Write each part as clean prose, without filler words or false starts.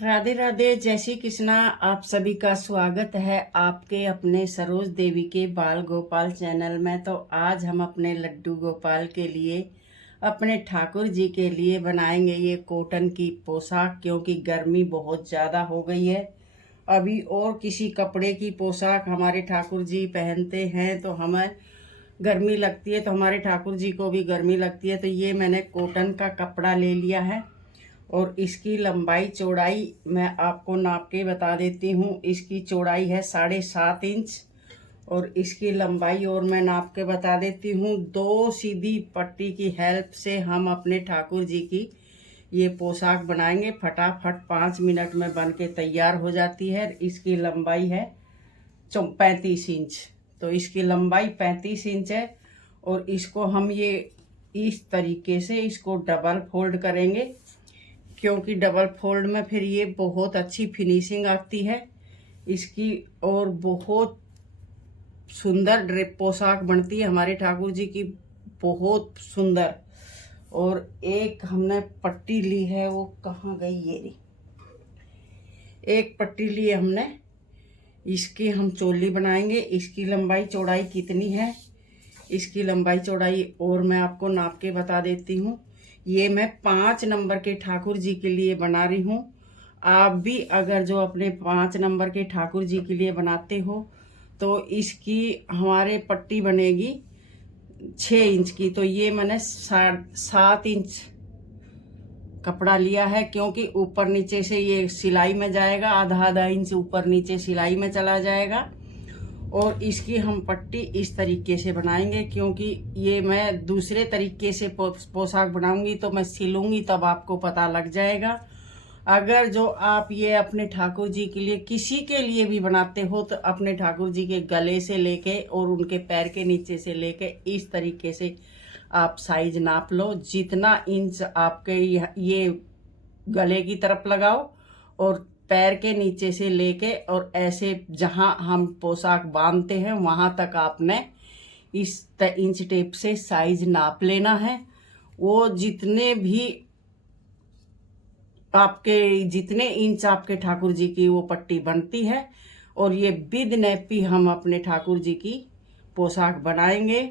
राधे राधे, जय श्री कृष्णा। आप सभी का स्वागत है आपके अपने सरोज देवी के बाल गोपाल चैनल में। तो आज हम अपने लड्डू गोपाल के लिए, अपने ठाकुर जी के लिए बनाएंगे ये कॉटन की पोशाक, क्योंकि गर्मी बहुत ज़्यादा हो गई है अभी। और किसी कपड़े की पोशाक हमारे ठाकुर जी पहनते हैं तो हमें गर्मी लगती है, तो हमारे ठाकुर जी को भी गर्मी लगती है। तो ये मैंने कॉटन का कपड़ा ले लिया है और इसकी लंबाई चौड़ाई मैं आपको नाप के बता देती हूँ। इसकी चौड़ाई है 7.5 इंच और इसकी लंबाई और मैं नाप के बता देती हूँ। 2 सीधी पट्टी की हेल्प से हम अपने ठाकुर जी की ये पोशाक बनाएंगे। फटाफट 5 मिनट में बन के तैयार हो जाती है। इसकी लंबाई है 35 इंच, तो इसकी लंबाई 35 इंच है। और इसको हम ये इस तरीके से इसको डबल फोल्ड करेंगे, क्योंकि डबल फोल्ड में फिर ये बहुत अच्छी फिनिशिंग आती है इसकी और बहुत सुंदर ड्रेप पोशाक बनती है हमारे ठाकुर जी की, बहुत सुंदर। और एक हमने पट्टी ली है, वो कहाँ गई, ये रही। एक पट्टी ली है हमने, इसकी हम चोली बनाएंगे। इसकी लंबाई चौड़ाई कितनी है, इसकी लंबाई चौड़ाई और मैं आपको नाप के बता देती हूँ। ये मैं 5 नंबर के ठाकुर जी के लिए बना रही हूँ। आप भी अगर जो अपने 5 नंबर के ठाकुर जी के लिए बनाते हो तो इसकी हमारे पट्टी बनेगी 6 इंच की। तो ये मैंने 7 इंच कपड़ा लिया है, क्योंकि ऊपर नीचे से ये सिलाई में जाएगा, आधा इंच ऊपर नीचे सिलाई में चला जाएगा। और इसकी हम पट्टी इस तरीके से बनाएंगे, क्योंकि ये मैं दूसरे तरीके से पोशाक बनाऊंगी तो मैं सिलूंगी, तब आपको पता लग जाएगा। अगर जो आप ये अपने ठाकुर जी के लिए किसी के लिए भी बनाते हो तो अपने ठाकुर जी के गले से लेके और उनके पैर के नीचे से लेके इस तरीके से आप साइज नाप लो। जितना इंच आपके ये गले की तरफ लगाओ और पैर के नीचे से लेके और ऐसे जहां हम पोशाक बांधते हैं वहां तक आपने इस इंच टेप से साइज नाप लेना है। वो जितने इंच आपके ठाकुर जी की वो पट्टी बनती है। और ये विद नेपी हम अपने ठाकुर जी की पोशाक बनाएंगे।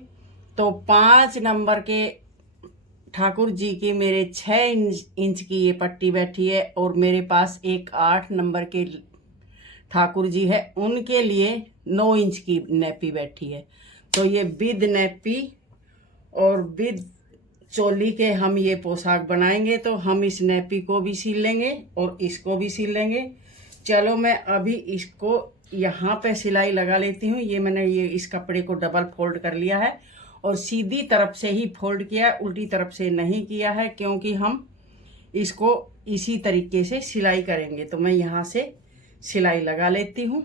तो 5 नंबर के ठाकुर जी की मेरे 6 इंच की ये पट्टी बैठी है, और मेरे पास एक 8 नंबर के ठाकुर जी है, उनके लिए 9 इंच की नेपी बैठी है। तो ये विद नेपी और विद चोली के हम ये पोशाक बनाएंगे। तो हम इस नेपी को भी सिल लेंगे और इसको भी सिल लेंगे। चलो मैं अभी इसको यहाँ पे सिलाई लगा लेती हूँ। ये मैंने इस कपड़े को डबल फोल्ड कर लिया है और सीधी तरफ से ही फोल्ड किया है, उल्टी तरफ से नहीं किया है, क्योंकि हम इसको इसी तरीके से सिलाई करेंगे। तो मैं यहाँ से सिलाई लगा लेती हूँ।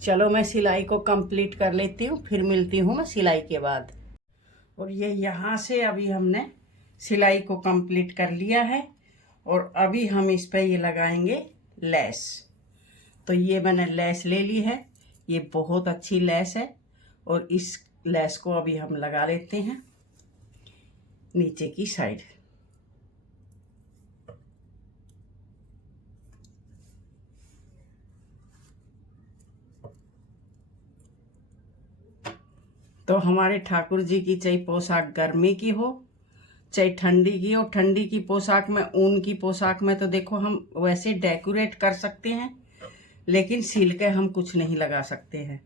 चलो मैं सिलाई को कंप्लीट कर लेती हूँ, फिर मिलती हूँ मैं सिलाई के बाद। और ये यहाँ से अभी हमने सिलाई को कंप्लीट कर लिया है और अभी हम इस पे ये लगाएंगे लेस। तो ये मैंने लेस ले ली है, ये बहुत अच्छी लेस है और इस लेस को अभी हम लगा लेते हैं नीचे की साइड। तो हमारे ठाकुर जी की चाहे पोशाक गर्मी की हो चाहे ठंडी की हो, ठंडी की पोशाक में, ऊन की पोशाक में तो देखो हम वैसे डेकोरेट कर सकते हैं, लेकिन सिल के हम कुछ नहीं लगा सकते हैं।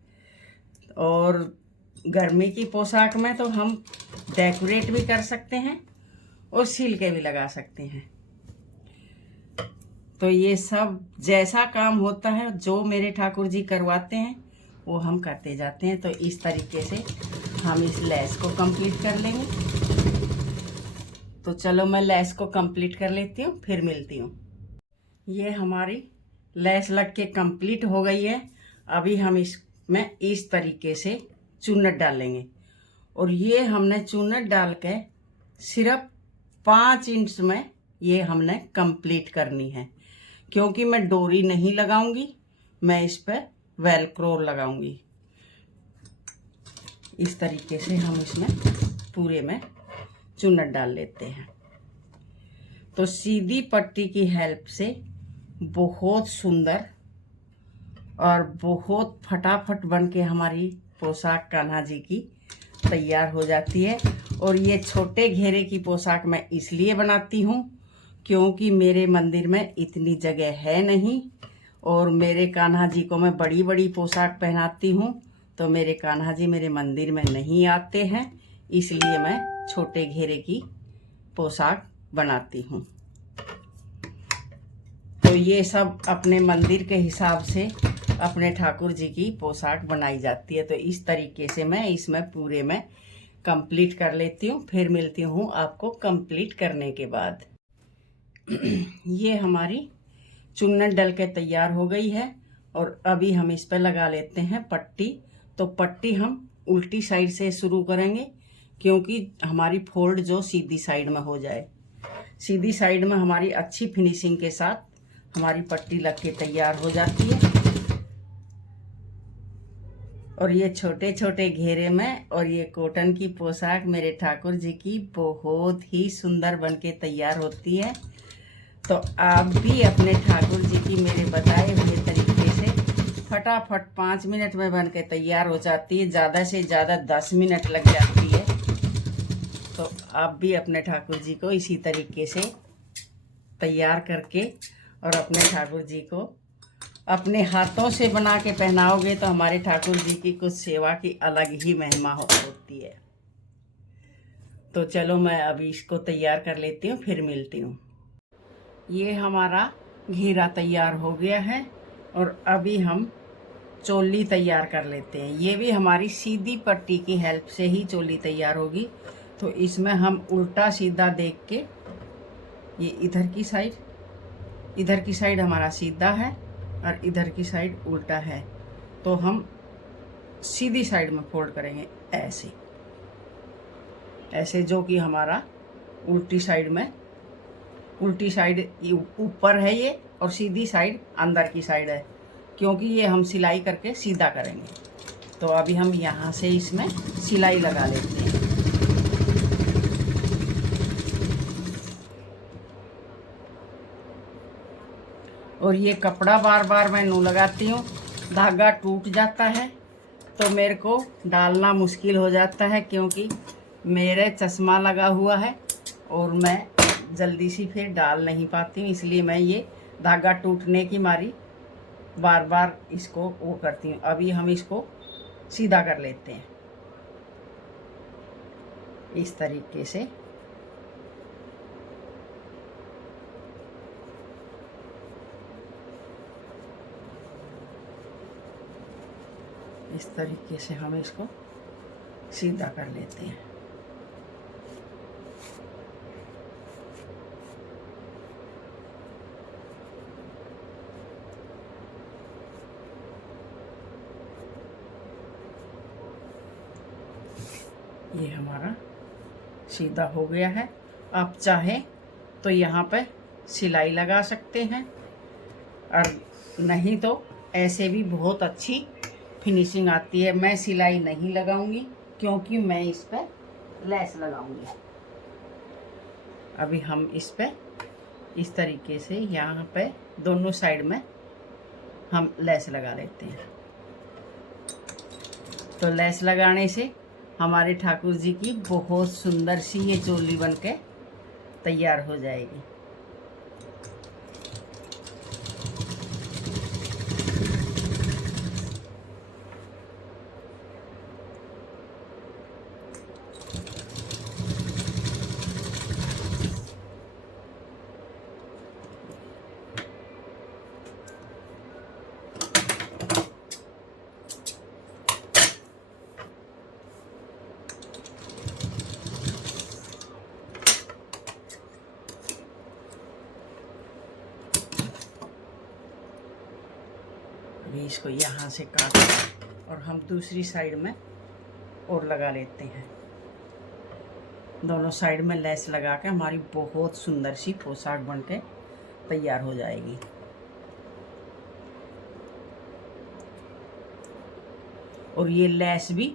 और गर्मी की पोशाक में तो हम डेकोरेट भी कर सकते हैं और सिल के भी लगा सकते हैं। तो ये सब जैसा काम होता है, जो मेरे ठाकुर जी करवाते हैं वो हम करते जाते हैं। तो इस तरीके से हम इस लेस को कंप्लीट कर लेंगे। तो चलो मैं लेस को कंप्लीट कर लेती हूँ, फिर मिलती हूँ। ये हमारी लेस लग के कंप्लीट हो गई है। अभी हम इसमें इस तरीके से चुन्नट डालेंगे और ये हमने चुन्नट डाल के सिर्फ 5 इंच में ये हमने कंप्लीट करनी है, क्योंकि मैं डोरी नहीं लगाऊंगी, मैं इस पर वेलक्रो लगाऊंगी। इस तरीके से हम इसमें पूरे में चुन्नट डाल लेते हैं। तो सीधी पट्टी की हेल्प से बहुत सुंदर और बहुत फटाफट बन के हमारी पोशाक कान्हा जी की तैयार हो जाती है। और ये छोटे घेरे की पोशाक मैं इसलिए बनाती हूँ क्योंकि मेरे मंदिर में इतनी जगह है नहीं, और मेरे कान्हा जी को मैं बड़ी बड़ी पोशाक पहनाती हूँ तो मेरे कान्हा जी मेरे मंदिर में नहीं आते हैं, इसलिए मैं छोटे घेरे की पोशाक बनाती हूँ। तो ये सब अपने मंदिर के हिसाब से अपने ठाकुर जी की पोशाक बनाई जाती है। तो इस तरीके से मैं इसमें पूरे में कंप्लीट कर लेती हूँ, फिर मिलती हूँ आपको कंप्लीट करने के बाद। ये हमारी चुन्नट डल के तैयार हो गई है और अभी हम इस पर लगा लेते हैं पट्टी। तो पट्टी हम उल्टी साइड से शुरू करेंगे क्योंकि हमारी फोल्ड जो सीधी साइड में हो जाए। सीधी साइड में हमारी अच्छी फिनिशिंग के साथ हमारी पट्टी लग के तैयार हो जाती है। और ये छोटे छोटे घेरे में और ये कॉटन की पोशाक मेरे ठाकुर जी की बहुत ही सुंदर बन के तैयार होती है। तो आप भी अपने ठाकुर जी की मेरे बताए हुए तरीके से फटाफट 5 मिनट में बन के तैयार हो जाती है। ज़्यादा से ज़्यादा 10 मिनट लग जाती है। तो आप भी अपने ठाकुर जी को इसी तरीके से तैयार करके और अपने ठाकुर जी को अपने हाथों से बना के पहनाओगे तो हमारे ठाकुर जी की कुछ सेवा की अलग ही महिमा होती है। तो चलो मैं अभी इसको तैयार कर लेती हूँ, फिर मिलती हूँ। ये हमारा घेरा तैयार हो गया है और अभी हम चोली तैयार कर लेते हैं। ये भी हमारी सीधी पट्टी की हेल्प से ही चोली तैयार होगी। तो इसमें हम उल्टा सीधा देख के, ये इधर की साइड हमारा सीधा है और इधर की साइड उल्टा है, तो हम सीधी साइड में फोल्ड करेंगे ऐसे ऐसे, जो कि हमारा उल्टी साइड ऊपर है ये और सीधी साइड अंदर की साइड है, क्योंकि ये हम सिलाई करके सीधा करेंगे। तो अभी हम यहाँ से इसमें सिलाई लगा लेते हैं। और ये कपड़ा बार बार मैं नू लगाती हूँ, धागा टूट जाता है तो मेरे को डालना मुश्किल हो जाता है, क्योंकि मेरे चश्मा लगा हुआ है और मैं जल्दी सी फिर डाल नहीं पाती हूँ। इसलिए मैं ये धागा टूटने की मारी बार बार इसको वो करती हूँ। अभी हम इसको सीधा कर लेते हैं इस तरीके से। इस तरीके से हम इसको सीधा कर लेते हैं। ये हमारा सीधा हो गया है। आप चाहें तो यहाँ पे सिलाई लगा सकते हैं और नहीं तो ऐसे भी बहुत अच्छी फिनिशिंग आती है। मैं सिलाई नहीं लगाऊंगी क्योंकि मैं इस पर लेस लगाऊंगी। अभी हम इस पे इस तरीके से यहाँ पे दोनों साइड में हम लेस लगा लेते हैं। तो लेस लगाने से हमारे ठाकुर जी की बहुत सुंदर सी ये चोली बनके तैयार हो जाएगी। अभी इसको यहाँ से काट और हम दूसरी साइड में और लगा लेते हैं। दोनों साइड में लेस लगा के हमारी बहुत सुंदर सी पोशाक बनके तैयार हो जाएगी। और ये लेस भी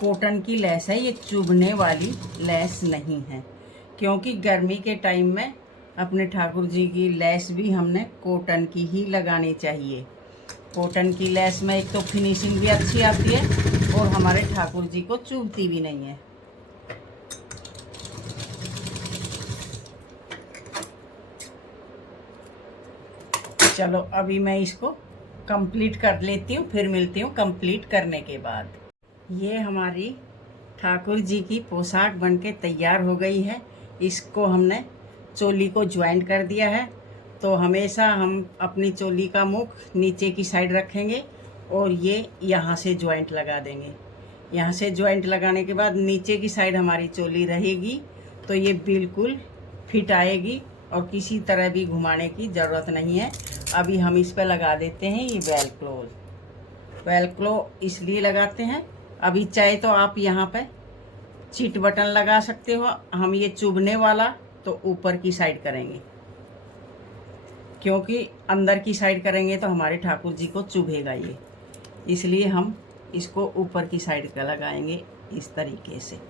कॉटन की लेस है, ये चुभने वाली लेस नहीं है। क्योंकि गर्मी के टाइम में अपने ठाकुर जी की लेस भी हमने कॉटन की ही लगानी चाहिए। कॉटन की लेस में एक तो फिनिशिंग भी अच्छी आती है और हमारे ठाकुर जी को चुभती भी नहीं है। चलो अभी मैं इसको कंप्लीट कर लेती हूँ, फिर मिलती हूँ कंप्लीट करने के बाद। ये हमारी ठाकुर जी की पोशाक बनके तैयार हो गई है। इसको हमने चोली को ज्वाइंट कर दिया है। तो हमेशा हम अपनी चोली का मुख नीचे की साइड रखेंगे और ये यहाँ से ज्वाइंट लगा देंगे। यहाँ से ज्वाइंट लगाने के बाद नीचे की साइड हमारी चोली रहेगी तो ये बिल्कुल फिट आएगी और किसी तरह भी घुमाने की ज़रूरत नहीं है। अभी हम इस पर लगा देते हैं ये वेलक्रो इसलिए लगाते हैं। अभी चाहे तो आप यहाँ पे चिट बटन लगा सकते हो। हम ये चुभने वाला तो ऊपर की साइड करेंगे, क्योंकि अंदर की साइड करेंगे तो हमारे ठाकुर जी को चुभेगा ये, इसलिए हम इसको ऊपर की साइड का लगाएंगे इस तरीके से।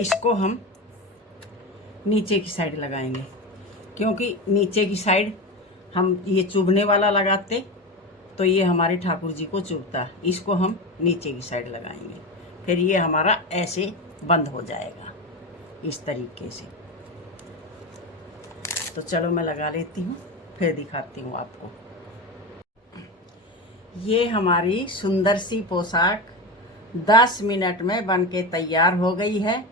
इसको हम नीचे की साइड लगाएंगे, क्योंकि नीचे की साइड हम ये चुभने वाला लगाते तो ये हमारे ठाकुर जी को चुभता। इसको हम नीचे की साइड लगाएंगे, फिर ये हमारा ऐसे बंद हो जाएगा इस तरीके से। तो चलो मैं लगा लेती हूँ, फिर दिखाती हूँ आपको। ये हमारी सुंदर सी पोशाक 10 मिनट में बनके तैयार हो गई है।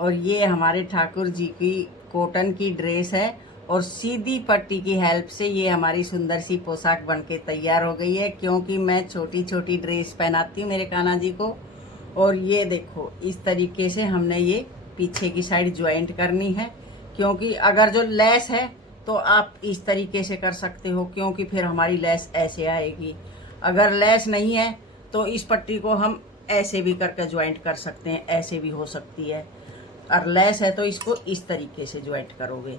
और ये हमारे ठाकुर जी की कॉटन की ड्रेस है और सीधी पट्टी की हेल्प से ये हमारी सुंदर सी पोशाक बनके तैयार हो गई है। क्योंकि मैं छोटी छोटी ड्रेस पहनाती हूँ मेरे कान्हा जी को। और ये देखो इस तरीके से हमने ये पीछे की साइड ज्वाइंट करनी है, क्योंकि अगर जो लेस है तो आप इस तरीके से कर सकते हो, क्योंकि फिर हमारी लेस ऐसे आएगी। अगर लेस नहीं है तो इस पट्टी को हम ऐसे भी करके ज्वाइंट कर सकते हैं, ऐसे भी हो सकती है। और लेस है तो इसको इस तरीके से ज्वाइंट करोगे।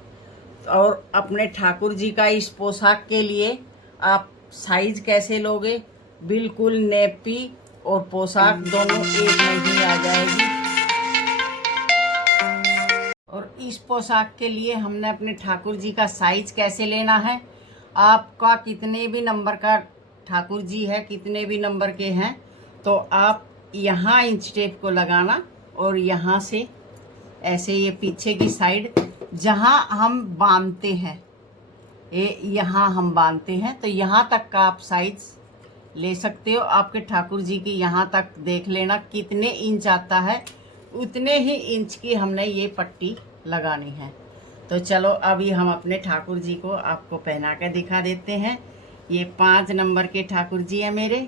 और अपने ठाकुर जी का इस पोशाक के लिए आप साइज कैसे लोगे, बिल्कुल नेपी और पोशाक दोनों एक में ही आ जाएगी। और इस पोशाक के लिए हमने अपने ठाकुर जी का साइज कैसे लेना है, आपका कितने भी नंबर का ठाकुर जी है, कितने भी नंबर के हैं, तो आप यहाँ इंच टेप को लगाना और यहाँ से ऐसे ये पीछे की साइड जहाँ हम बांधते हैं, ये यहाँ हम बांधते हैं तो यहाँ तक का आप साइज ले सकते हो। आपके ठाकुर जी की यहाँ तक देख लेना कितने इंच आता है, उतने ही इंच की हमने ये पट्टी लगानी है। तो चलो अभी हम अपने ठाकुर जी को आपको पहना कर दिखा देते हैं। ये 5 नंबर के ठाकुर जी है मेरे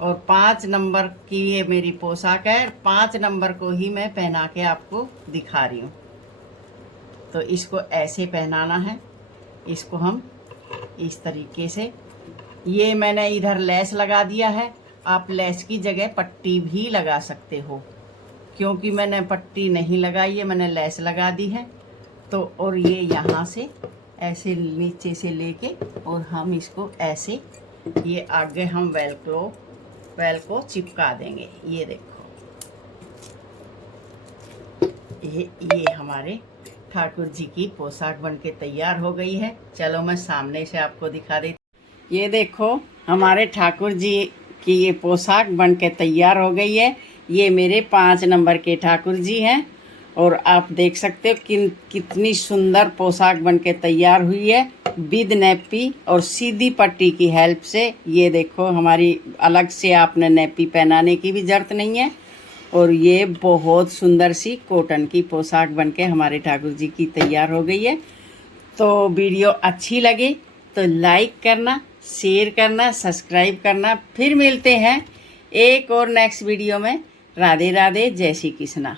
और 5 नंबर की ये मेरी पोशाक है। 5 नंबर को ही मैं पहना के आपको दिखा रही हूँ। तो इसको ऐसे पहनाना है, इसको हम इस तरीके से। ये मैंने इधर लेस लगा दिया है, आप लेस की जगह पट्टी भी लगा सकते हो, क्योंकि मैंने पट्टी नहीं लगाई है, मैंने लेस लगा दी है। तो और ये यहाँ से ऐसे नीचे से लेके और हम इसको ऐसे ये आगे हम वेल को चिपका देंगे। ये देखो ये हमारे ठाकुर जी की पोशाक बनके तैयार हो गई है। चलो मैं सामने से आपको दिखा देती। ये देखो हमारे ठाकुर जी की ये पोशाक बनके तैयार हो गई है। ये मेरे 5 नंबर के ठाकुर जी हैं और आप देख सकते हो कितनी सुंदर पोशाक बनके तैयार हुई है विद नेपी और सीधी पट्टी की हेल्प से। ये देखो हमारी अलग से आपने नेपी पहनाने की भी जरूरत नहीं है। और ये बहुत सुंदर सी कॉटन की पोशाक बनके हमारे ठाकुर जी की तैयार हो गई है। तो वीडियो अच्छी लगे तो लाइक करना, शेयर करना, सब्सक्राइब करना। फिर मिलते हैं एक और नेक्स्ट वीडियो में। राधे राधे, जय श्री कृष्णा।